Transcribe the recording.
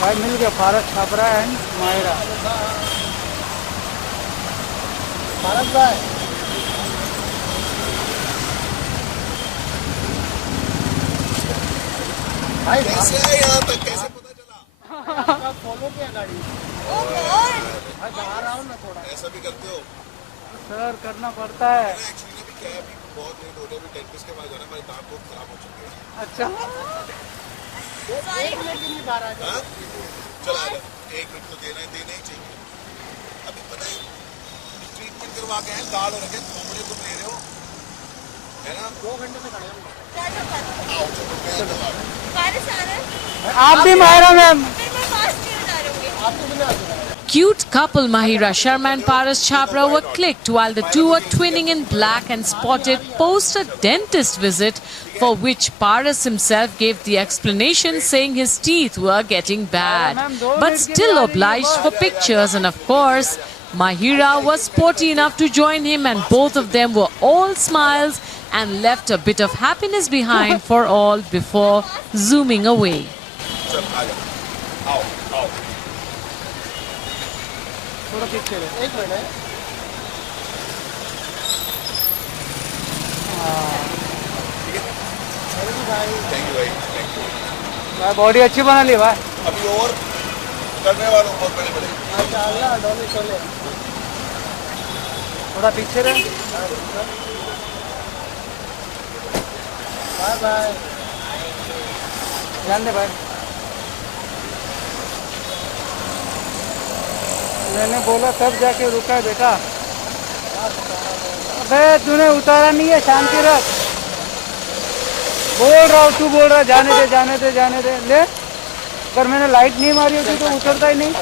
भाई मिल गया पारस छाबरा एंड माहिरा। पारस भाई भाई कैसे आए यहाँ तक, कैसे पता चला? फॉलो किया गाड़ी। भाई बाहर आओ ना थोड़ा। ऐसा भी करते हो? सर करना पड़ता है। एक्चुअली अभी क्या है, अभी बहुत लेट हो रहा है, अभी डेंटिस्ट के पास जाना है, मेरे दांत बहुत खराब हो चुके हैं। अच्छा एक मिनट के लिए बाहर आ जाओ। चला जा, 1 मिनट तो देना ही चाहिए। अभी पता है ट्रीटमेंट करवा के हैं, दाल और रखे घूमने तुम ले रहे हो, है ना? 2 घंटे से खड़े हैं। आओ चलो, मैं आता हूँ। आप भी Mahira ma'am. Cute couple Mahira Sharma and Paras Chhabra were clicked while the two were twinning in black and spotted post a dentist visit, for which Paras himself gave the explanation, saying his teeth were getting bad, but still obliged for pictures. And of course, Mahira was sporty enough to join him, and both of them were all smiles and left a bit of happiness behind for all before zooming away. थोड़ा पीछे रहे, 1 minute है। Thank you भाई, thank you भाई body अच्छी बना ली भाई। अभी और करने वालों बहुत बड़े बड़े। थोड़ा पीछे रहे। बाय बाय, ध्यान दे भाई। मैंने बोला तब जाके रुका है बेटा। अबे तूने उतारा नहीं है, शांति रख। बोल रहा हूँ, तू बोल रहा, जाने दे जाने दे जाने दे। ले, अगर मैंने लाइट नहीं मारी होती तो उतरता ही नहीं।